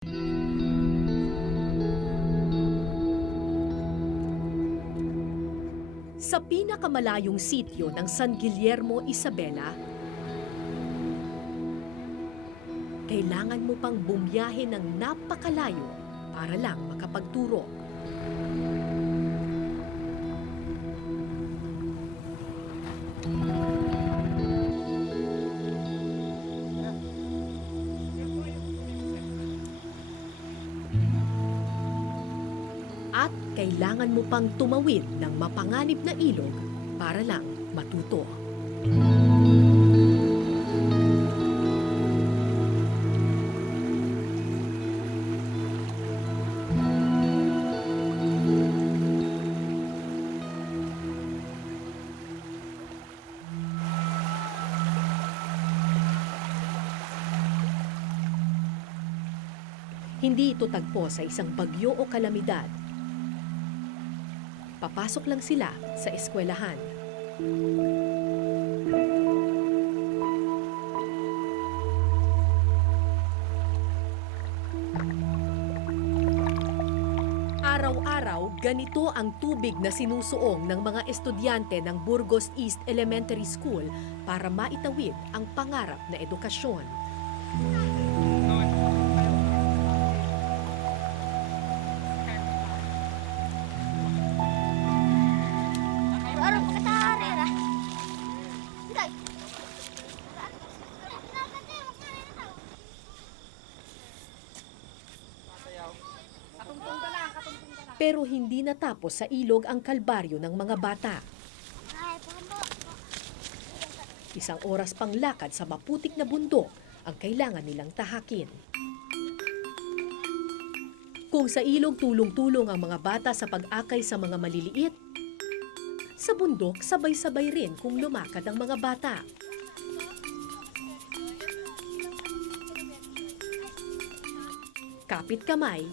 Sa pinakamalayong sitio ng San Guillermo, Isabela, kailangan mo pang bumiyahe ng napakalayo para lang makapagturo. At kailangan mo pang tumawid ng mapanganib na ilog para lang matuto. Hindi ito tagpo sa isang bagyo o kalamidad. Papasok lang sila sa eskwelahan. Araw-araw, ganito ang tubig na sinusuong ng mga estudyante ng Burgos East Elementary School para maitawid ang pangarap na edukasyon. Pero hindi natapos sa ilog ang kalbaryo ng mga bata. Isang oras pang lakad sa maputik na bundok ang kailangan nilang tahakin. Kung sa ilog tulong-tulong ang mga bata sa pag-akay sa mga maliliit, sa bundok sabay-sabay rin kung lumakad ang mga bata. Kapit kamay,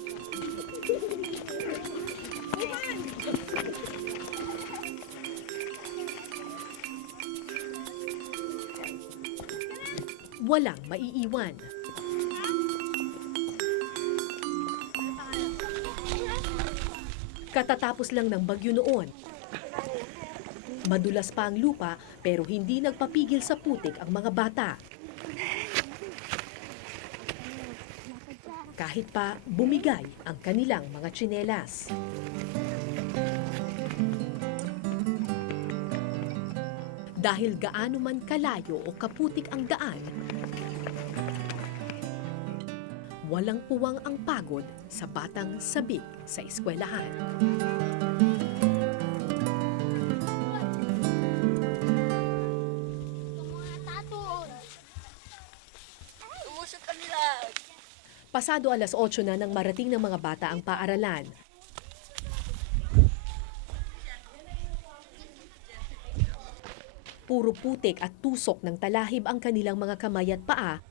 walang maiiwan. Katatapos lang ng bagyo noon. Madulas pa ang lupa pero hindi nagpapigil sa putik ang mga bata. Kahit pa bumigay ang kanilang mga tsinelas. Dahil gaano man kalayo o kaputik ang daan, walang puwang ang pagod sa batang sabik sa eskwelahan. Pasado alas 8 na nang marating ng mga bata ang paaralan. Puro putik at tusok ng talahib ang kanilang mga kamay at paa.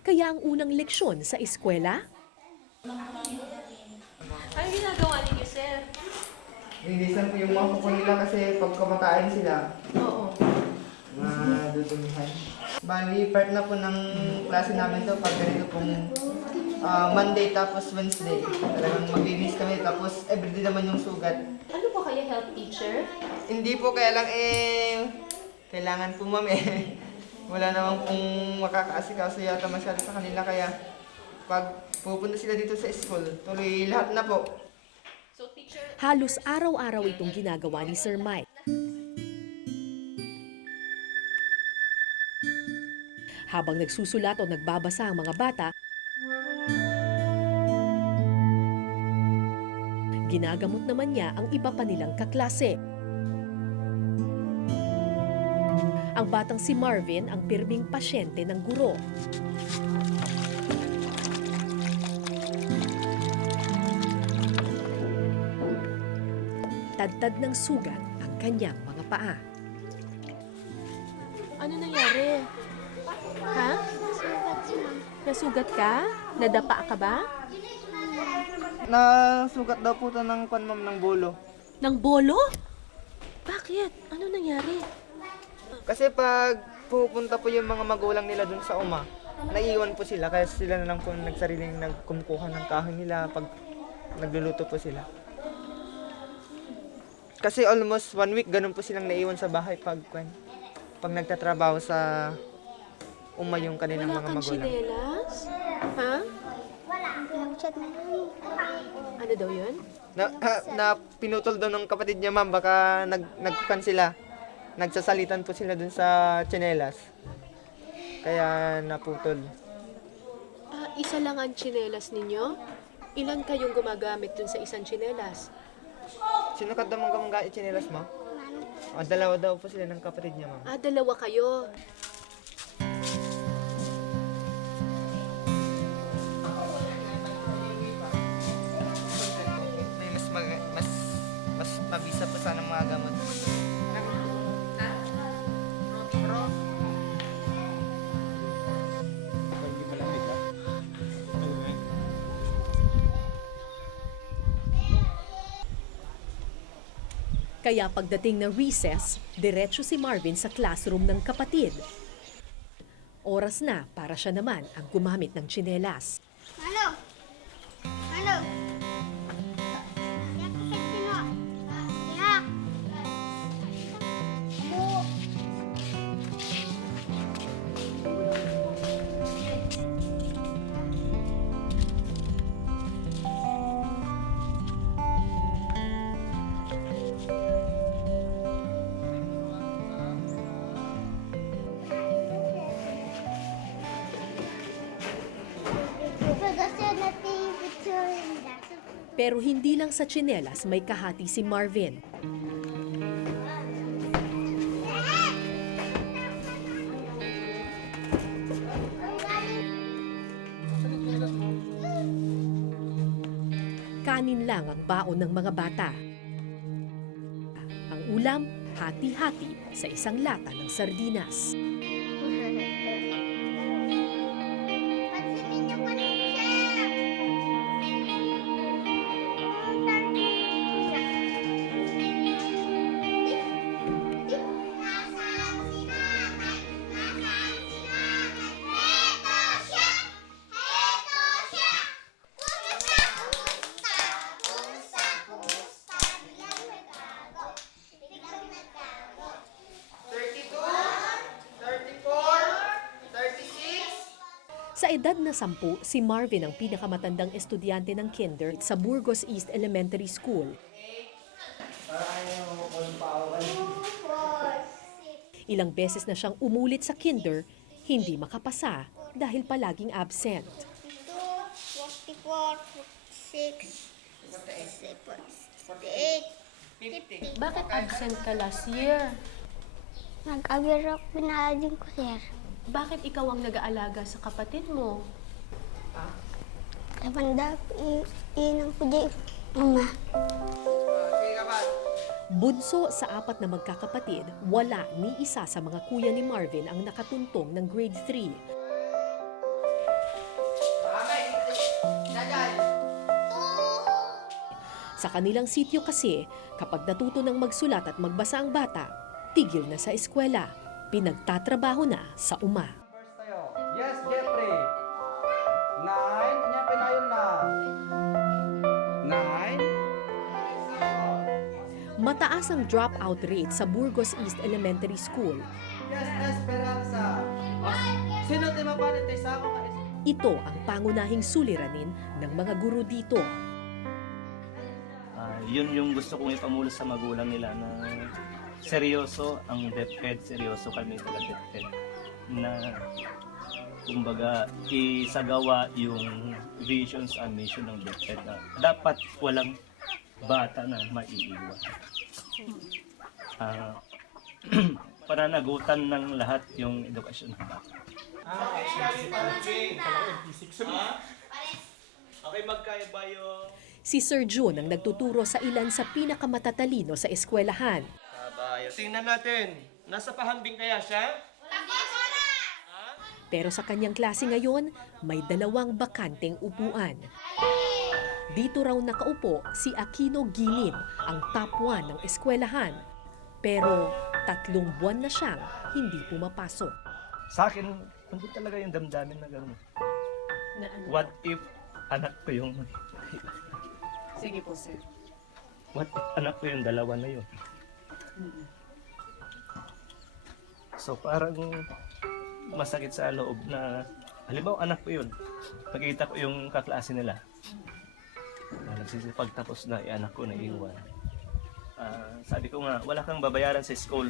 Kaya ang unang leksyon sa eskwela? Ano ginagawa ninyo, sir? Linisan po yung mga kuko nila kasi pag kumakain sila, Oo. madudumihan. Bali, part na po ng klase namin to pag ganito pong Monday tapos Wednesday. Talagang maglinis kami tapos everyday naman yung sugat. Ano po kayo, health teacher? Hindi po kaya lang kailangan po ma'am wala namang pong makakaasikaso yata masyado sa kanila kaya pag pupunta sila dito sa school, tuloy lahat na po. So, teacher... Halos araw-araw itong ginagawa ni Sir Mike. Habang nagsusulat o nagbabasa ang mga bata, ginagamot naman niya ang iba pa nilang kaklase. Ang batang si Marvin ang pirming pasyente ng guro. Tad-tad ng sugat ang kanyang mga paa. Ano nangyari? Ha? Nasugat ka? Nadapa ka ba? Nasugat daw po ito ng ma'am ng bolo. Ng bolo? Bakit? Ano nangyari? Kasi pag pupunta po yung mga magulang nila dun sa uma, naiiwan po sila, kaya sila na lang po nagsariling nagkumukuha ng kahoy nila pag nagluluto po sila. Kasi almost 1 week ganun po silang naiiwan sa bahay pag nagtatrabaho sa yung kanilang Wala mga kang magulang. tsinelas? Ha? Nag-chat na lang. Ano daw yun? Na pinutol daw ng kapatid niya, ma'am, baka nagkukan sila. Nagsasalitan po sila dun sa tsinelas. Kaya naputol. Isa lang ang tsinelas ninyo? Ilan kayong gumagamit dun sa isang tsinelas? Sino ka daw mga tsinelas, ma'am? Dalawa daw po sila ng kapatid niya, ma'am. Dalawa kayo. May mas mabisa pa sana mga gamot. Kaya pagdating ng recess, diretso si Marvin sa classroom ng kapatid. Oras na para siya naman ang gumamit ng tsinelas. Ano? Ano? Yak, sino? Yak. Bu. Pero hindi lang sa tsinelas may kahati si Marvin. Kanin lang ang baon ng mga bata. Ang ulam, hati-hati sa isang lata ng sardinas. Pansinin niyo pa rin siya. Nasaan si nanay? Nasaan si nanay? Heto siya! Heto siya! Kumusta? Kumusta? Kumusta? Kumusta? Biglang nagkago. Biglang nagkago. 32, 34, 36. Sa edad na 10, si Marvin ang pinakamatandang estudyante ng kinder sa Burgos East Elementary School. Ilang beses na siyang umulit sa kinder, hindi makapasa dahil palaging absent. 2, 44, 46, 48, 50. Bakit absent ka last year? Nag-awir ako, pinaaling ko, sir. Bakit ikaw ang nag-aalaga sa kapatid mo? Kapanda, inang ko di, mama. Sige ka ba? Bunso sa 4 na magkakapatid, wala ni isa sa mga kuya ni Marvin ang nakatuntong ng grade 3. Sa kanilang sityo kasi, kapag natuto ng magsulat at magbasa ang bata, tigil na sa eskwela, pinagtatrabaho na sa uma. First tayo. Yes, Jeffrey. 9. Kanya pinayon na. 9. Mataas ang dropout rate sa Burgos East Elementary School. Yes, Esperanza. Sino tayo mapanitay sa ako? Ito ang pangunahing suliranin ng mga guro dito. Yun yung gusto kong ipamulo sa magulang nila na seryoso ang DepEd, seryoso kami sa DepEd na kumbaga isagawa yung visions and mission ng DepEd na dapat walang bata na maiiwan. Pananagutan ng lahat yung edukasyon ng bata. Okay, magkaiba yung... Si Sir June ang nagtuturo sa ilan sa pinakamatatalino sa eskwelahan. Kabayo. Tingnan natin. Nasa pahambing kaya siya? Pero sa kanyang klase ngayon, may 2 bakanteng upuan. Dito raw nakaupo si Aquino Gilin, ang top 1 ng eskwelahan. Pero 3 buwan na siyang hindi pumapasok. Sa akin, Nandun talaga yung damdamin na gano'n. Na ano? What if anak ko yung... Sige po, sir. What if anak ko yung dalawa na yun? So parang masakit sa loob na, halimbawa anak ko yun, nakita ko yung kaklase nila, nagsisipag tapos na anak ko na iwan. Sabi ko nga, wala kang babayaran sa school.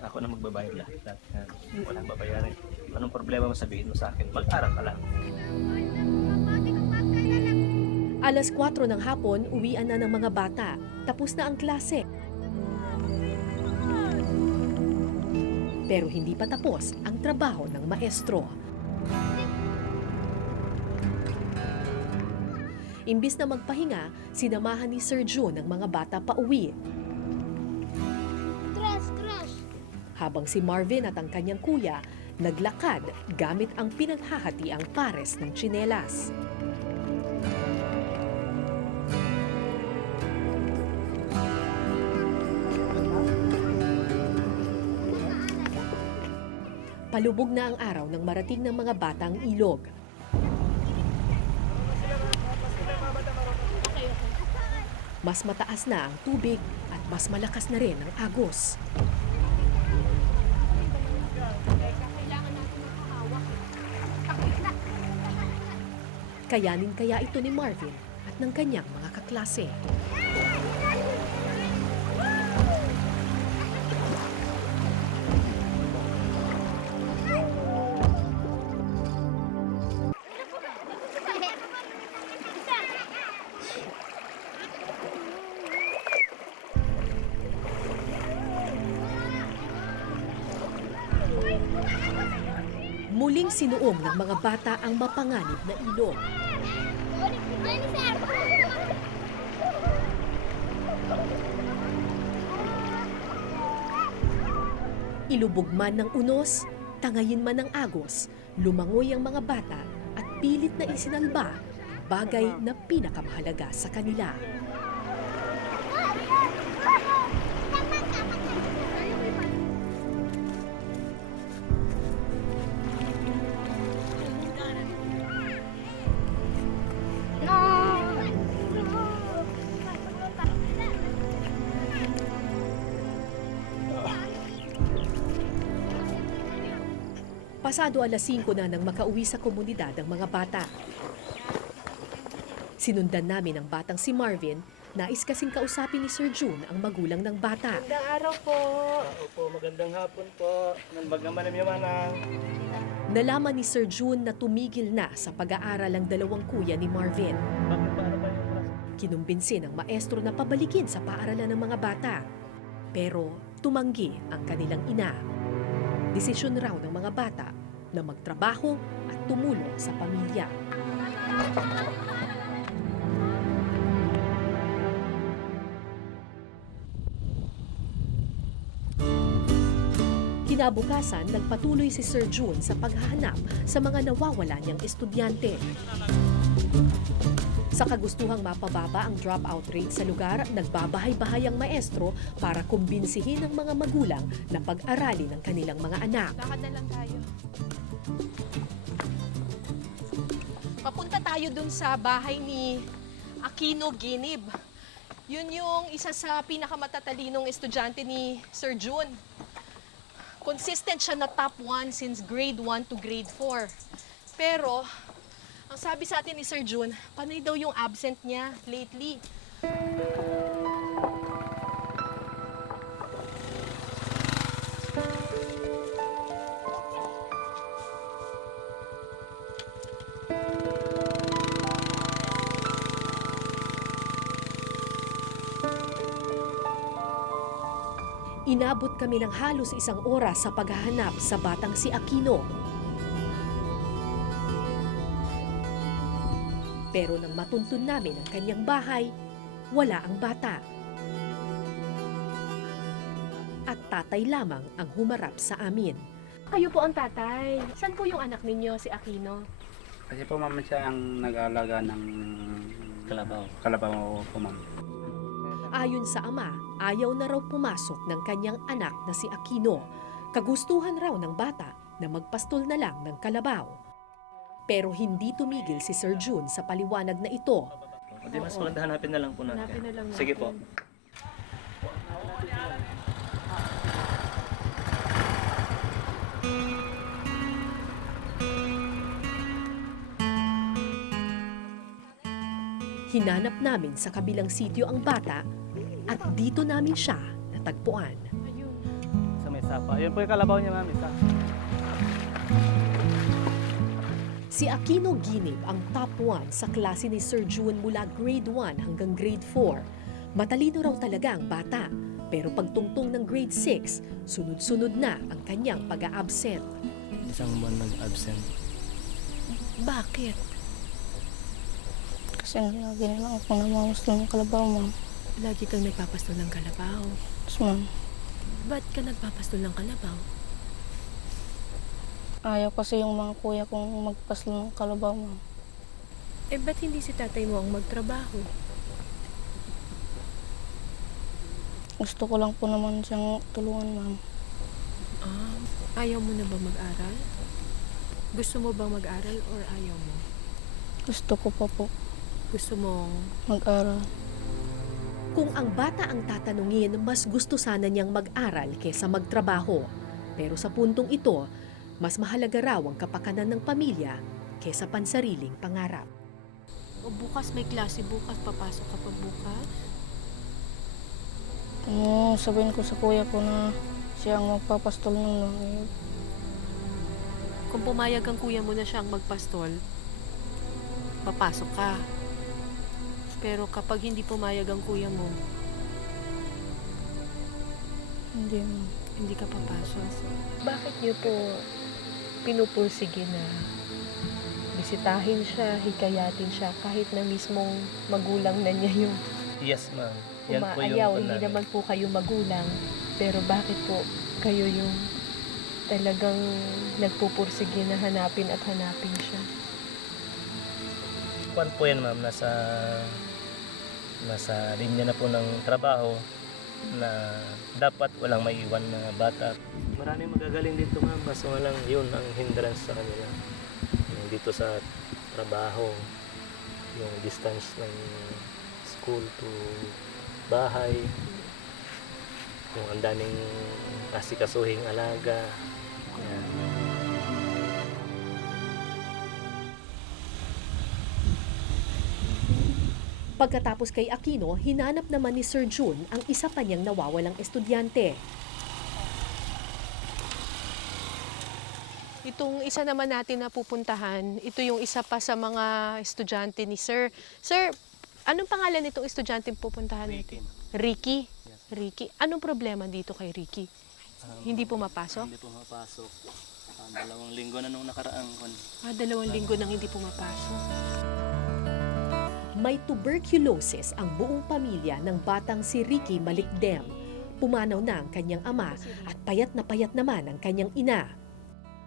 Ako na magbabayad lahat. Walang babayaran. Anong problema mo sabihin mo sa akin? Mag-aral ka lang. Alas 4 ng hapon, uwian na ng mga bata. Tapos na ang klase. Pero hindi pa tapos ang trabaho ng maestro. Imbis na magpahinga, sinamahan ni Sir June ang mga bata pa uwi. Habang si Marvin at ang kanyang kuya naglakad gamit ang pinaghahatiang pares ng tsinelas. Palubog na ang araw nang marating ng mga batang ilog. Mas mataas na ang tubig at mas malakas na rin ang agos. Kayanin kaya ito ni Marvin at ng kanyang mga kaklase. Muling sinuong ng mga bata ang mapanganib na ilog. Ilubog man ng unos, tangayin man ng agos, lumangoy ang mga bata at pilit na isinalba, bagay na pinakamahalaga sa kanila. Pasado alas 5 na nang makauwi sa komunidad ang mga bata. Sinundan namin ang batang si Marvin, nais kasing kausapin ni Sir June ang magulang ng bata. Magandang araw po. Opo, magandang hapon po. Magkamanam yung manang. Nalaman ni Sir June na tumigil na sa pag-aaral ang dalawang kuya ni Marvin. Bakit para ba yung oras? Kinumbinsi ng maestro na pabalikin sa paaralan ng mga bata. Pero tumanggi ang kanilang ina. Desisyon raw ng mga bata na magtrabaho at tumulong sa pamilya. Kinabukasan, nagpatuloy si Sir June sa paghahanap sa mga nawawala niyang estudyante. Sa kagustuhang mapababa ang dropout rate sa lugar, nagbabahay-bahay ang maestro para kumbinsihin ang mga magulang na pag-aralin ang kanilang mga anak. Lakad na lang tayo. Papunta tayo dun sa bahay ni Aquino Ginib. Yun yung isa sa pinakamatalinong estudyante ni Sir June. Consistent siya na top 1 since grade 1 to grade 4. Pero, ang sabi sa atin ni Sir June, panay daw yung absent niya lately. Inabot kami ng halos 1 oras sa paghahanap sa batang si Aquino. Pero nang matuntun namin ang kanyang bahay, wala ang bata. At tatay lamang ang humarap sa amin. Kayo po ang tatay. Saan po yung anak ninyo, si Aquino? Kasi po ma'am siya ang nag-aalaga ng kalabaw po ma'am. Ayon sa ama, ayaw na raw pumasok ng kanyang anak na si Aquino. Kagustuhan raw ng bata na magpastol na lang ng kalabaw. Pero hindi tumigil si Sir Jun sa paliwanag na ito. O di mas maganda hanapin na lang po natin. Hanapin na lang Sige po. natin. Hinanap namin sa kabilang sitio ang bata at dito namin siya natagpuan. Sa may sapa. Yun po yung kalabaw niya, ma'am. Isa. Si Aquino Ginib ang top 1 sa klase ni Sir Jun mula grade 1 hanggang grade 4. Matalino raw talaga ang bata, pero pagtungtong ng grade 6, sunod-sunod na ang kanyang pag-a-absent. Isang buwan nag-absent. Bakit? Kasi hindi na ginawa ako namamas ng kalabaw, ma'am. Lagi kang nagpapastol ng kalabaw. Tapos, ma'am, Ba't ka nagpapastol ng kalabaw? ayaw kasi yung mga kuya kong magpaslo ng kalabaw, ma'am. Eh, ba't hindi si tatay mo ang magtrabaho? Gusto ko lang po naman siyang tulungan, ma'am. Ayaw mo na ba mag-aral? Gusto mo bang mag-aral or ayaw mo? Gusto ko pa po Gusto mong mag-aral. Kung ang bata ang tatanungin, mas gusto sana niyang mag-aral kesa magtrabaho. Pero sa puntong ito, mas mahalaga raw ang kapakanan ng pamilya kesa pansariling pangarap. o bukas may klase, bukas papasok ka pa bukas? Sabihin ko sa kuya ko na siya ang magpapastol ng langit. Kung pumayag ang kuya mo na siyang magpastol, papasok ka. Pero kapag hindi pumayag ang kuya mo, Hindi, ma'am. hindi ka papasok. Bakit niyo po pinupursige na bisitahin siya, hikayatin siya, kahit na mismong magulang na niya yung Yes, ma'am. Yan po yung umaayaw, plan hindi namin. naman po kayo magulang. Pero bakit po kayo yung talagang nagpupursige na hanapin at hanapin siya? Kwan po yan, ma'am. Nasa linya na po ng trabaho na dapat walang maiwan na bata. Maraming magagaling dito, ma'am. Basta walang yun ang hindrance sa kanila. Yung dito sa trabaho, yung distance ng school to bahay, yung ang daming asikasuhing alaga. Yan. Pagkatapos kay Aquino, hinanap naman ni Sir Jun ang isa pa niyang nawawalang estudyante. Itong isa naman natin na pupuntahan, ito yung isa pa sa mga estudyante ni Sir. Sir, anong pangalan nitong estudyante pupuntahan natin? Ricky. Ricky. Anong problema dito kay Ricky? Hindi pumapasok? Hindi pumapasok. 2 linggo na nung nakaraang kon. 2 linggo nang hindi pumapasok. May tuberculosis ang buong pamilya ng batang si Ricky Malikdem. Pumanaw na ang kanyang ama at payat naman ang kanyang ina.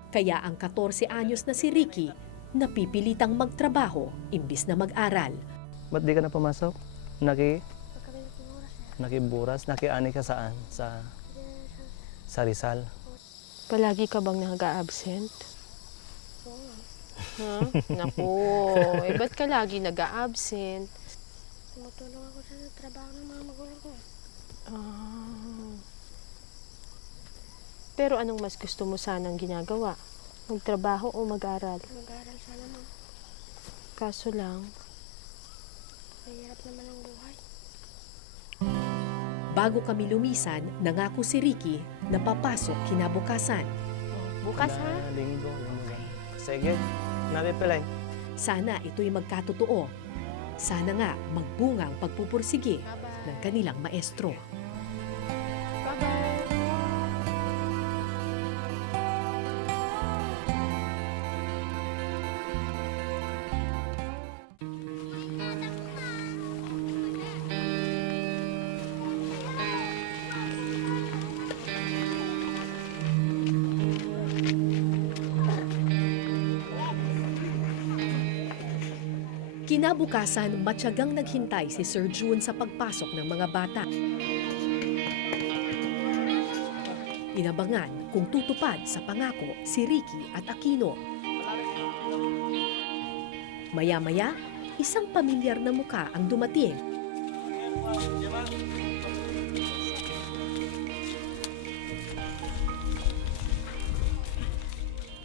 Kaya ang 14 anyos na si Ricky napipilitang magtrabaho imbis na mag-aral. Ba't di ka na pumasok? Nakiburas? Nakiani ka saan? Sa Rizal? Palagi ka bang nag-a-absent? Ha? Naku, ba't ka lagi nag-a-absent? Tumutulong ako sa trabaho ng mga magulang ko. Ah. Pero anong mas gusto mo sanang ginagawa? Magtrabaho o mag-aral? Mag-aral sana, ma'am. Kaso lang, Mahirap naman ang buhay. Bago kami lumisan, nangako si Ricky na papasok kinabukasan. bukas ha? Linggo. Sige. Napipilay. Sana ito'y magkatotoo. Sana nga magbunga ang pagpupursige ng kanilang maestro. Kinabukasan, matyagang naghintay si Sir Jun sa pagpasok ng mga bata. Inabangan kung tutupad sa pangako si Ricky at Aquino. Maya-maya, isang pamilyar na muka ang dumating.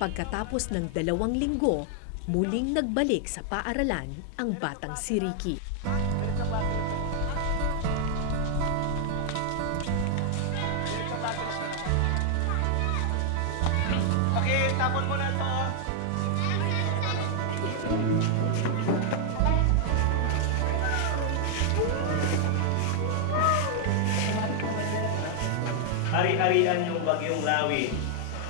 Pagkatapos ng 2 linggo, muling nagbalik sa paaralan ang batang si Ricky. Pakitapon mo na to. Hari-harian yung bagyong lawi.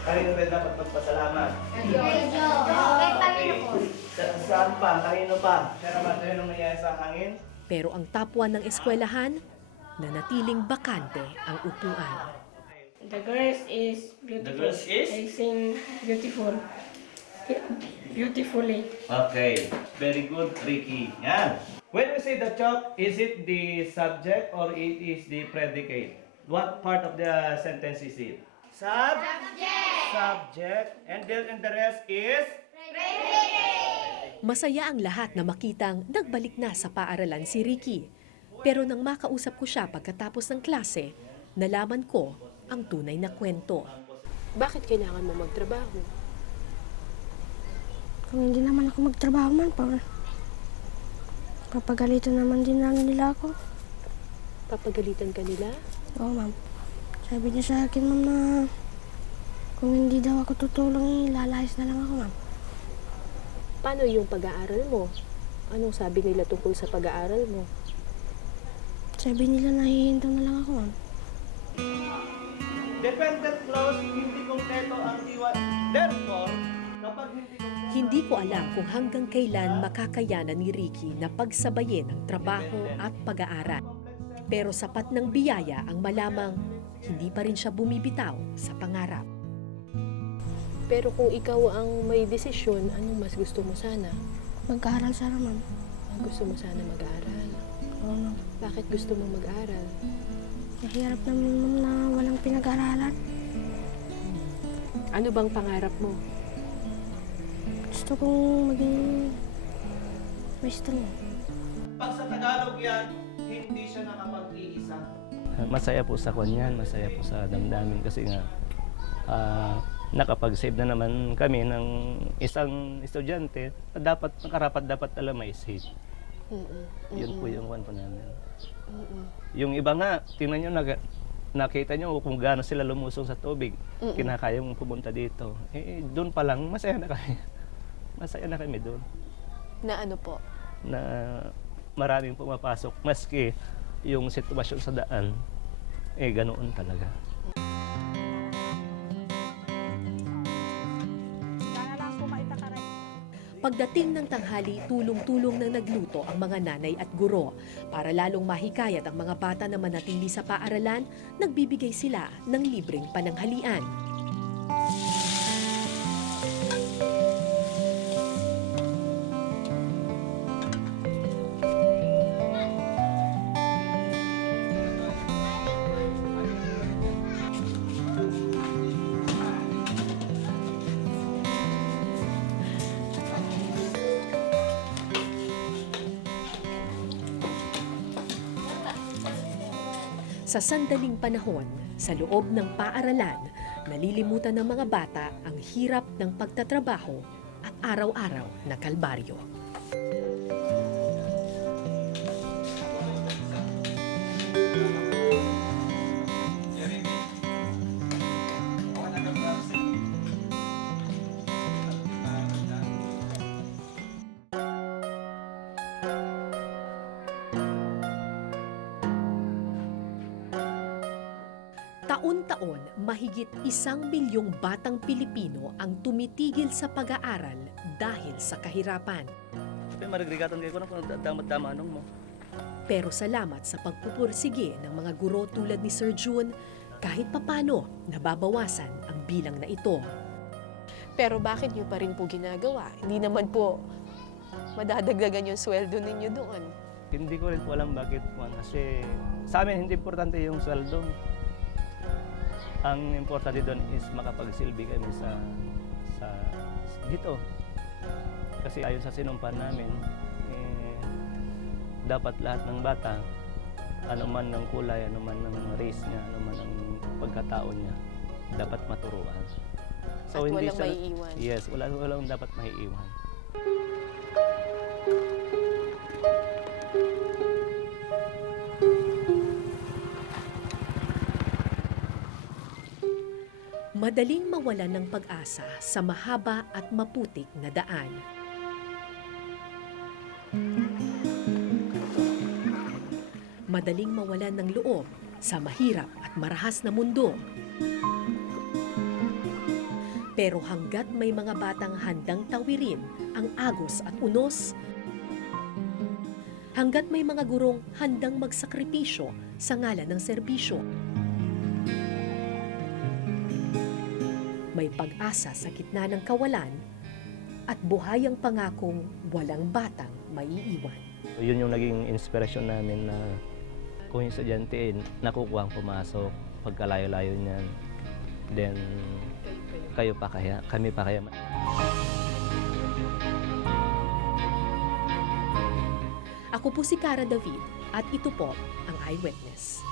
Kanino ba dapat magpasalamat? Okay. Saan pa? Kanino pa? Siya naman tayo nung nangyayari sa hangin? Pero ang top 1 ng eskwelahan, nanatiling bakante ang upuan. The girls is beautiful. The girls is? They sing beautiful. Beautifully. Okay. Very good, Ricky. Yan. When we say the chalk, is it the subject or it is the predicate? What part of the sentence is it? Subject. And the rest is? Masaya ang lahat na makitang nagbalik na sa paaralan si Ricky. Pero nang makausap ko siya pagkatapos ng klase, nalaman ko ang tunay na kwento. Bakit kailangan mo magtrabaho? Kung hindi naman ako magtrabaho man, papagalitan naman din nila ako. Papagalitan ka nila? Oo, ma'am. Sabi niya sa akin, ma'am, na kung hindi daw ako tutulong, lalayas na lang ako, ma'am. Paano yung pag-aaral mo? Anong sabi nila tungkol sa pag-aaral mo? Sabi nila nahihinto na lang ako, ma'am. Dependent clause, hindi kompleto ang iwan. Therefore, kapag hindi kompleto... Hindi ko alam kung hanggang kailan makakayanan ni Ricky na pagsabayin ang trabaho at pag-aaral. Pero sapat ng biyaya ang malamang hindi pa rin siya bumibitaw sa pangarap. Pero kung ikaw ang may desisyon, anong mas gusto mo sana? Mag-aaral sana, ma'am. Gusto mo sana mag-aaral? Oo, ma'am. Bakit gusto mo mag-aaral? Mahirap naman, ma'am, na walang pinag-aaralan. Ano bang pangarap mo? Gusto kong maging maestro. Pag sa Tagalog yan, hindi siya nakapag-iisa. Masaya po sa kanyan, masaya po sa damdamin kasi nga nakapag-save na naman kami ng isang estudyante na dapat, karapat dapat alam may save. Yun po yung kwan po namin. Yung iba nga, tingnan nyo, nakita nyo kung gaano sila lumusong sa tubig. Kinakaya mong pumunta dito. Eh, doon pa lang, masaya na kami. Masaya na kami doon. Na ano po? Na maraming pumapasok. Maski yung sitwasyon sa daan, eh ganoon talaga. Pagdating ng tanghali, tulong-tulong na nagluto ang mga nanay at guro. Para lalong mahikayat ang mga bata na manatili sa paaralan, nagbibigay sila ng libreng pananghalian. Sa sandaling panahon, sa loob ng paaralan, nalilimutan ng mga bata ang hirap ng pagtatrabaho at araw-araw na kalbaryo. Taon-taon, mahigit 1 milyong batang Pilipino ang tumitigil sa pag-aaral dahil sa kahirapan. Marigregatan kayo ko na damat-dama anong mo. Pero salamat sa pagpupursige ng mga guro tulad ni Sir June, kahit papano nababawasan ang bilang na ito. Pero bakit nyo pa rin po ginagawa? Hindi naman po madadagdagan yung sweldo ninyo doon. Hindi ko rin po alam bakit kasi sa amin hindi importante yung sweldo. Ang importante doon is makapagsilbi kami sa dito. Kasi ayon sa sinumpan namin, dapat lahat ng bata, ano man ng kulay, ano man ng race niya, ano man ng pagkatao niya, dapat maturuan. At walang maiiwan. Yes, walang dapat maiiwan. Madaling mawalan ng pag-asa sa mahaba at maputik na daan. Madaling mawalan ng loob sa mahirap at marahas na mundo. Pero hanggat may mga batang handang tawirin ang agos at unos, hanggat may mga gurong handang magsakripisyo sa ngalan ng serbisyo, may pag-asa sa gitna ng kawalan at buhay ang pangakong walang batang maiiwan. Yun yung naging inspirasyon namin na kung yung estudyante nakukuha ang pumasok, pagkalayo-layo niyan, then kami pa kaya. Ako po si Cara David at ito po ang Eyewitness.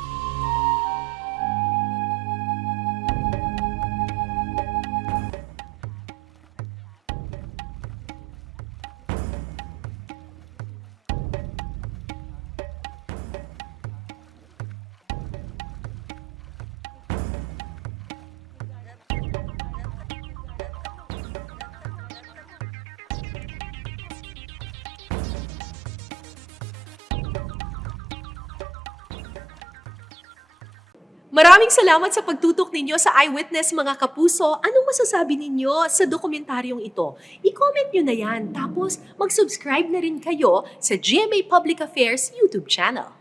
Maraming salamat sa pagtutok ninyo sa Eyewitness mga kapuso. Anong masasabi ninyo sa dokumentaryong ito? I-comment nyo na yan. Tapos mag-subscribe na rin kayo sa GMA Public Affairs YouTube channel.